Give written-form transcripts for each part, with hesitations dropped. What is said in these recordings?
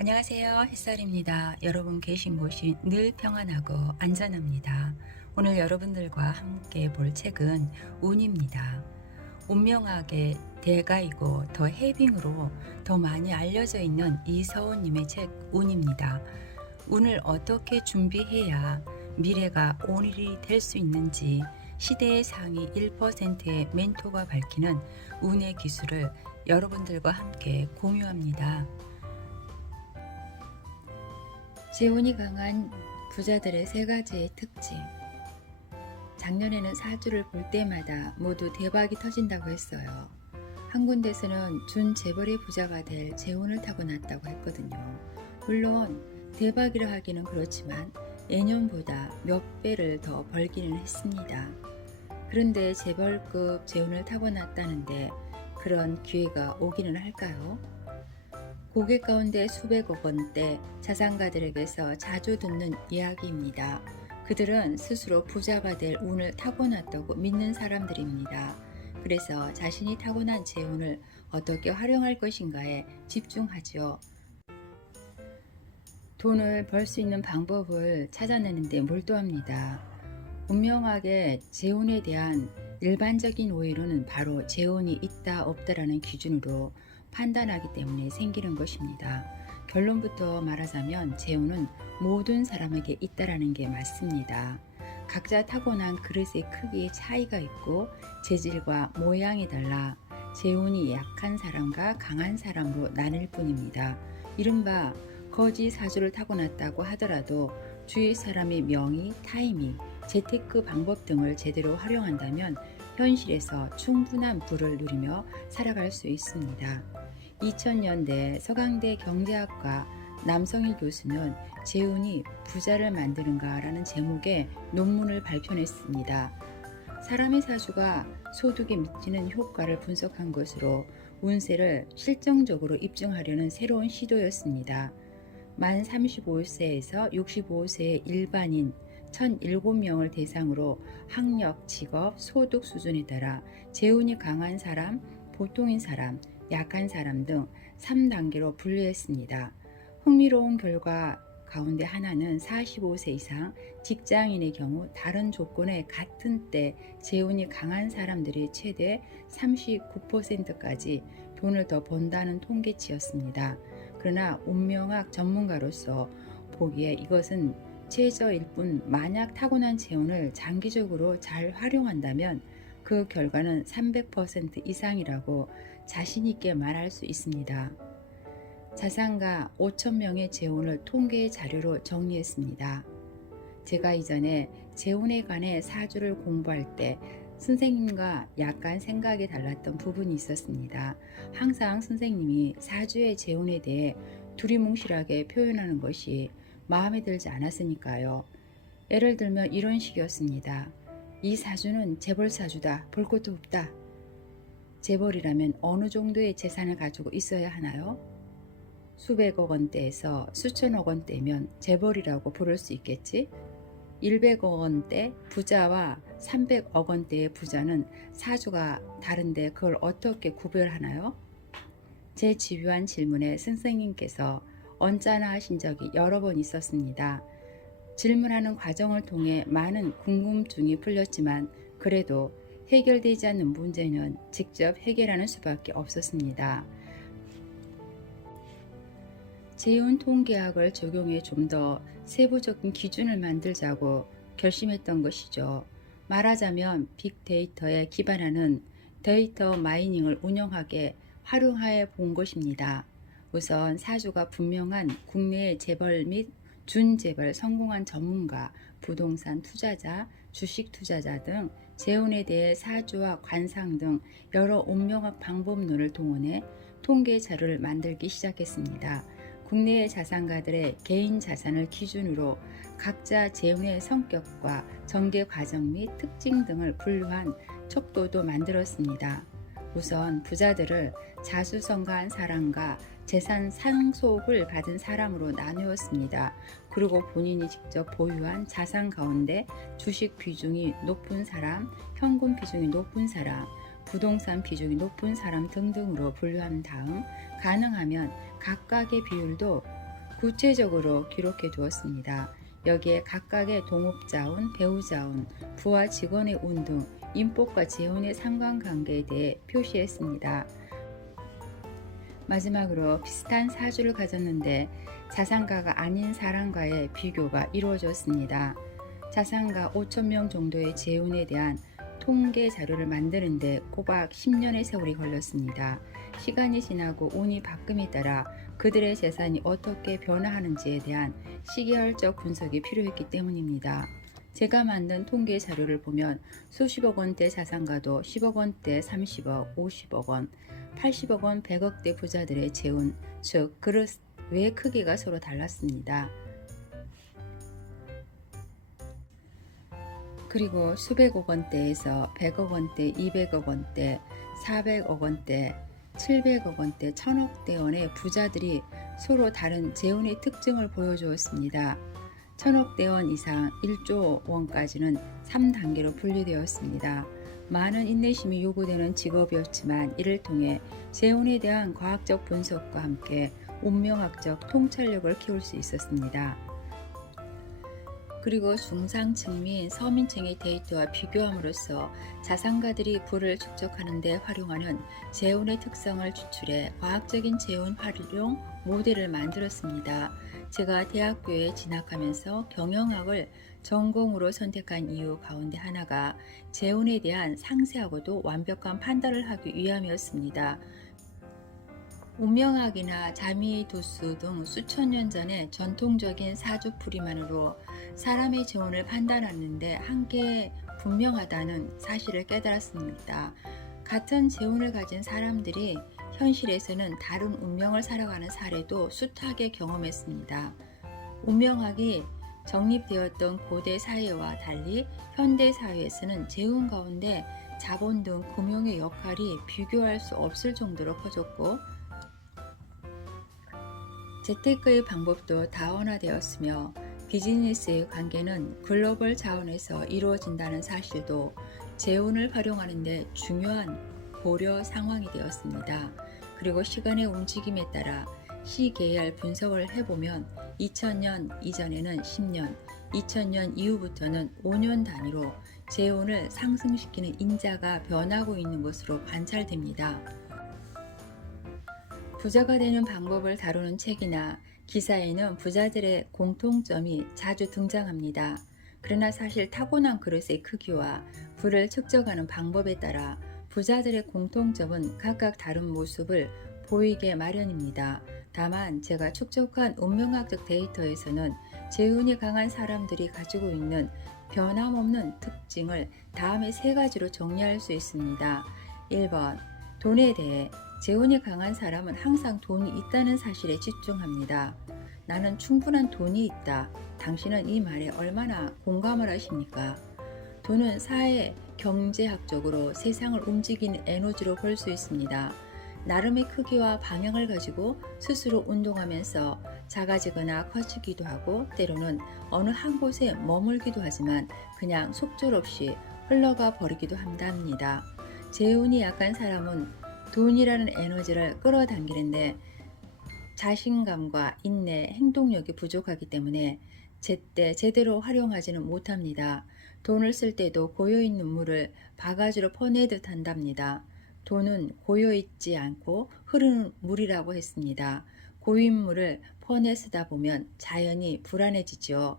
안녕하세요. 햇살입니다. 여러분 계신 곳이 늘 평안하고 안전합니다. 오늘 여러분들과 함께 볼 책은 운입니다. 운명학의 대가이고 더 해빙으로 더 많이 알려져 있는 이서훈님의 책 운입니다. 운을 어떻게 준비해야 미래가 오늘이 될 수 있는지 시대의 상위 1%의 멘토가 밝히는 운의 기술을 여러분들과 함께 공유합니다. 재운이 강한 부자들의 세 가지의 특징. 작년에는 사주를 볼 때마다 모두 대박이 터진다고 했어요. 한 군데서는 준재벌의 부자가 될 재운을 타고났다고 했거든요. 물론 대박이라 하기는 그렇지만 예년보다 몇 배를 더 벌기는 했습니다. 그런데 재벌급 재운을 타고났다는데 그런 기회가 오기는 할까요? 고객 가운데 수백억 원대 자산가들에게서 자주 듣는 이야기입니다. 그들은 스스로 부자가 될 운을 타고났다고 믿는 사람들입니다. 그래서 자신이 타고난 재운을 어떻게 활용할 것인가에 집중하죠. 돈을 벌 수 있는 방법을 찾아내는데 몰두합니다. 운명학의 재운에 대한 일반적인 오해로는 바로 재운이 있다 없다라는 기준으로 판단하기 때문에 생기는 것입니다. 결론부터 말하자면 재운은 모든 사람에게 있다라는 게 맞습니다. 각자 타고난 그릇의 크기에 차이가 있고 재질과 모양이 달라 재운이 약한 사람과 강한 사람으로 나뉠 뿐입니다. 이른바 거지 사주를 타고났다고 하더라도 주위 사람의 명의, 타이밍, 재테크 방법 등을 제대로 활용한다면 현실에서 충분한 부를 누리며 살아갈 수 있습니다. 2000년대 서강대 경제학과 남성희 교수는 재운이 부자를 만드는가라는 제목의 논문을 발표했습니다. 사람의 사주가 소득에 미치는 효과를 분석한 것으로 운세를 실정적으로 입증하려는 새로운 시도였습니다. 만 35세에서 65세의 일반인 1007명을 대상으로 학력, 직업, 소득 수준에 따라 재운이 강한 사람, 보통인 사람, 약한 사람 등 3단계로 분류했습니다. 흥미로운 결과 가운데 하나는 45세 이상 직장인의 경우 다른 조건에 같은 때 재운이 강한 사람들이 최대 39%까지 돈을 더 번다는 통계치였습니다. 그러나 운명학 전문가로서 보기에 이것은 최저일 뿐 만약 타고난 재운을 장기적으로 잘 활용한다면 그 결과는 300% 이상이라고 자신 있게 말할 수 있습니다. 자산가 5,000명의 재운을 통계의 자료로 정리했습니다. 제가 이전에 재운에 관해 사주를 공부할 때 선생님과 약간 생각이 달랐던 부분이 있었습니다. 항상 선생님이 사주의 재운에 대해 두리뭉실하게 표현하는 것이 마음에 들지 않았으니까요. 예를 들면 이런 식이었습니다. 이 사주는 재벌 사주다. 볼 것도 없다. 재벌이라면 어느 정도의 재산을 가지고 있어야 하나요? 수백억 원대에서 수천억 원대면 재벌이라고 부를 수 있겠지? 100억 원대 부자와 300억 원대의 부자는 사주가 다른데 그걸 어떻게 구별하나요? 제 집요한 질문에 선생님께서 언짢아 하신 적이 여러 번 있었습니다. 질문하는 과정을 통해 많은 궁금증이 풀렸지만 그래도 해결되지 않는 문제는 직접 해결하는 수밖에 없었습니다. 재운 통계학을 적용해 좀 더 세부적인 기준을 만들자고 결심했던 것이죠. 말하자면 빅데이터에 기반하는 데이터 마이닝을 운영하게 활용해 본 것입니다. 우선 사주가 분명한 국내의 재벌 및 준재벌 성공한 전문가, 부동산 투자자, 주식 투자자 등 재운에 대해 사주와 관상 등 여러 운명학 방법론을 동원해 통계 자료를 만들기 시작했습니다. 국내의 자산가들의 개인 자산을 기준으로 각자 재운의 성격과 전개 과정 및 특징 등을 분류한 척도도 만들었습니다. 우선 부자들을 자수성가한 사람과 재산 상속을 받은 사람으로 나누었습니다. 그리고 본인이 직접 보유한 자산 가운데 주식 비중이 높은 사람, 현금 비중이 높은 사람, 부동산 비중이 높은 사람 등등으로 분류한 다음 가능하면 각각의 비율도 구체적으로 기록해 두었습니다. 여기에 각각의 동업자원, 배우자원, 부하 직원의 운 등 인복과 재운의 상관관계에 대해 표시했습니다. 마지막으로 비슷한 사주를 가졌는데 자산가가 아닌 사람과의 비교가 이루어졌습니다. 자산가 5,000명 정도의 재운에 대한 통계 자료를 만드는데 꼬박 10년의 세월이 걸렸습니다. 시간이 지나고 운이 바뀜에 따라 그들의 재산이 어떻게 변화하는지에 대한 시계열적 분석이 필요했기 때문입니다. 제가 만든 통계 자료를 보면 수십억 원대 자산가도 10억 원대 30억, 50억 원, 80억 원, 100억대 부자들의 재운, 즉 그릇 외 크기가 서로 달랐습니다. 그리고 수백억 원대에서 100억 원대, 200억 원대, 400억 원대, 700억 원대, 1000억대 원의 부자들이 서로 다른 재운의 특징을 보여주었습니다. 1000억대 원 이상 1조 원까지는 3단계로 분류되었습니다. 많은 인내심이 요구되는 직업이었지만 이를 통해 재운에 대한 과학적 분석과 함께 운명학적 통찰력을 키울 수 있었습니다. 그리고 중상층 및 서민층의 데이터와 비교함으로써 자산가들이 부를 축적하는 데 활용하는 재운의 특성을 추출해 과학적인 재운 활용 모델을 만들었습니다. 제가 대학교에 진학하면서 경영학을 전공으로 선택한 이유 가운데 하나가 재운에 대한 상세하고도 완벽한 판단을 하기 위함이었습니다. 운명학이나 자미도수 등 수천 년 전의 전통적인 사주풀이만으로 사람의 재운을 판단하는데 한계 분명하다는 사실을 깨달았습니다. 같은 재운을 가진 사람들이 현실에서는 다른 운명을 살아가는 사례도 숱하게 경험했습니다. 운명학이 정립되었던 고대 사회와 달리 현대 사회에서는 재운 가운데 자본 등 금융의 역할이 비교할 수 없을 정도로 커졌고 재테크의 방법도 다원화되었으며 비즈니스의 관계는 글로벌 차원에서 이루어진다는 사실도 재운을 활용하는 데 중요한 고려 상황이 되었습니다. 그리고 시간의 움직임에 따라 시계열 분석을 해보면 2000년 이전에는 10년, 2000년 이후부터는 5년 단위로 재운을 상승시키는 인자가 변하고 있는 것으로 관찰됩니다. 부자가 되는 방법을 다루는 책이나 기사에는 부자들의 공통점이 자주 등장합니다. 그러나 사실 타고난 그릇의 크기와 부를 측정하는 방법에 따라 부자들의 공통점은 각각 다른 모습을 보이게 마련입니다. 다만 제가 축적한 운명학적 데이터에서는 재운이 강한 사람들이 가지고 있는 변함없는 특징을 다음에 세 가지로 정리할 수 있습니다. 1번, 돈에 대해 재운이 강한 사람은 항상 돈이 있다는 사실에 집중합니다. 나는 충분한 돈이 있다. 당신은 이 말에 얼마나 공감을 하십니까? 돈은 사회 경제학적으로 세상을 움직이는 에너지로 볼 수 있습니다. 나름의 크기와 방향을 가지고 스스로 운동하면서 작아지거나 커지기도 하고 때로는 어느 한 곳에 머물기도 하지만 그냥 속절없이 흘러가 버리기도 한답니다. 재운이 약한 사람은 돈이라는 에너지를 끌어당기는데 자신감과 인내, 행동력이 부족하기 때문에 제때 제대로 활용하지는 못합니다. 돈을 쓸 때도 고여있는 물을 바가지로 퍼내듯 한답니다. 돈은 고여있지 않고 흐르는 물이라고 했습니다. 고인 물을 퍼내 쓰다 보면 자연히 불안해지죠.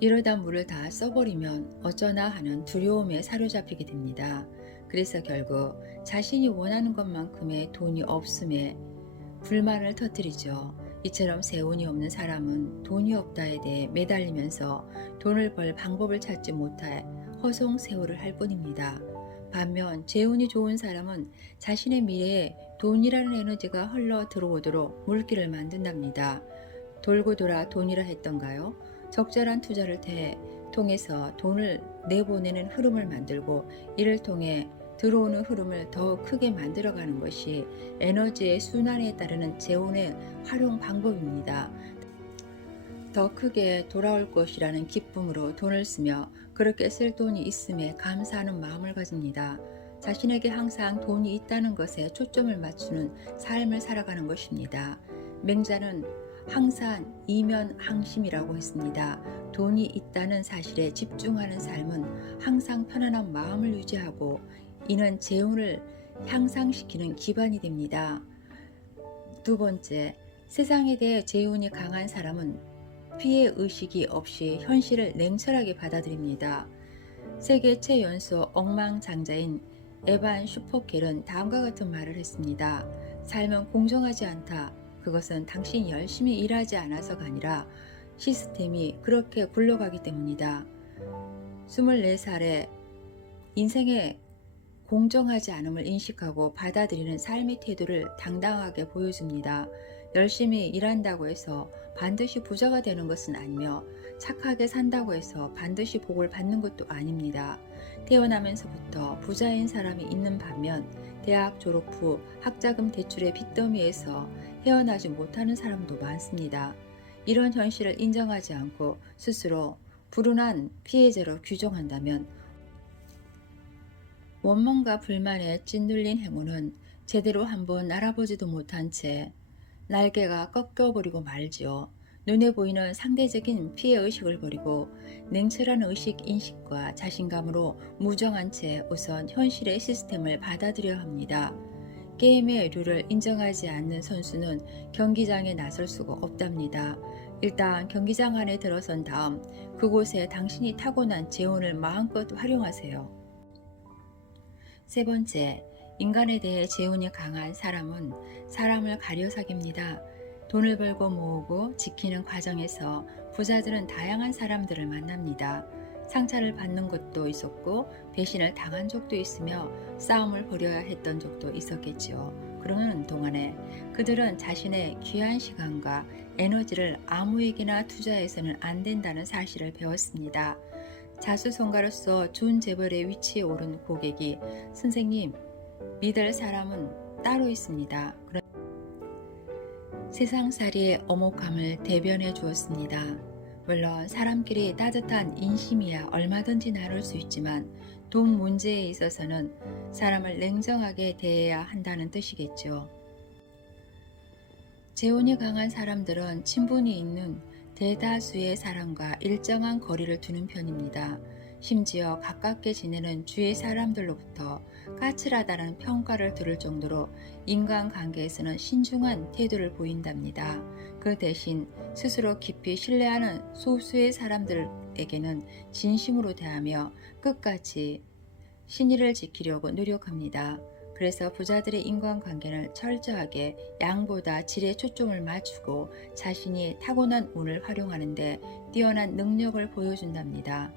이러다 물을 다 써버리면 어쩌나 하는 두려움에 사로잡히게 됩니다. 그래서 결국 자신이 원하는 것만큼의 돈이 없음에 불만을 터뜨리죠. 이처럼 재운이 없는 사람은 돈이 없다에 대해 매달리면서 돈을 벌 방법을 찾지 못해 허송세월을 할 뿐입니다. 반면 재운이 좋은 사람은 자신의 미래에 돈이라는 에너지가 흘러 들어오도록 물길을 만든답니다. 돌고 돌아 돈이라 했던가요? 적절한 투자를 통해서 돈을 내보내는 흐름을 만들고 이를 통해 들어오는 흐름을 더 크게 만들어가는 것이 에너지의 순환에 따르는 재운의 활용 방법입니다. 더 크게 돌아올 것이라는 기쁨으로 돈을 쓰며 그렇게 쓸 돈이 있음에 감사하는 마음을 가집니다. 자신에게 항상 돈이 있다는 것에 초점을 맞추는 삶을 살아가는 것입니다. 맹자는 항산 이면항심이라고 했습니다. 돈이 있다는 사실에 집중하는 삶은 항상 편안한 마음을 유지하고 이는 재운을 향상시키는 기반이 됩니다. 두 번째, 세상에 대해 재운이 강한 사람은 피해 의식이 없이 현실을 냉철하게 받아들입니다. 세계 최연소 억망장자인 에반 슈퍼켈은 다음과 같은 말을 했습니다. 삶은 공정하지 않다. 그것은 당신이 열심히 일하지 않아서가 아니라 시스템이 그렇게 굴러가기 때문이다. 24살에 인생의 공정하지 않음을 인식하고 받아들이는 삶의 태도를 당당하게 보여줍니다. 열심히 일한다고 해서 반드시 부자가 되는 것은 아니며 착하게 산다고 해서 반드시 복을 받는 것도 아닙니다. 태어나면서부터 부자인 사람이 있는 반면 대학 졸업 후 학자금 대출의 빚더미에서 헤어나지 못하는 사람도 많습니다. 이런 현실을 인정하지 않고 스스로 불운한 피해자로 규정한다면 원망과 불만에 짓눌린 행운은 제대로 한번 알아보지도 못한 채 날개가 꺾여버리고 말지요. 눈에 보이는 상대적인 피해의식을 버리고 냉철한 의식인식과 자신감으로 무정한 채 우선 현실의 시스템을 받아들여야 합니다. 게임의 룰을 인정하지 않는 선수는 경기장에 나설 수가 없답니다. 일단 경기장 안에 들어선 다음 그곳에 당신이 타고난 재운을 마음껏 활용하세요. 세 번째, 인간에 대해 재운이 강한 사람은 사람을 가려 사깁니다. 돈을 벌고 모으고 지키는 과정에서 부자들은 다양한 사람들을 만납니다. 상처를 받는 것도 있었고 배신을 당한 적도 있으며 싸움을 벌여야 했던 적도 있었겠지요. 그러는 동안에 그들은 자신의 귀한 시간과 에너지를 아무에게나 투자해서는 안 된다는 사실을 배웠습니다. 자수성가로서 준 재벌의 위치에 오른 고객이 선생님, 믿을 사람은 따로 있습니다. 세상살이의 어목함을 대변해 주었습니다. 물론 사람끼리 따뜻한 인심이야 얼마든지 나눌 수 있지만 돈 문제에 있어서는 사람을 냉정하게 대해야 한다는 뜻이겠죠. 재운이 강한 사람들은 친분이 있는 대다수의 사람과 일정한 거리를 두는 편입니다. 심지어 가깝게 지내는 주위 사람들로부터 까칠하다는 평가를 들을 정도로 인간관계에서는 신중한 태도를 보인답니다. 그 대신 스스로 깊이 신뢰하는 소수의 사람들에게는 진심으로 대하며 끝까지 신의를 지키려고 노력합니다. 그래서 부자들의 인간관계는 철저하게 양보다 질에 초점을 맞추고 자신이 타고난 운을 활용하는 데 뛰어난 능력을 보여준답니다.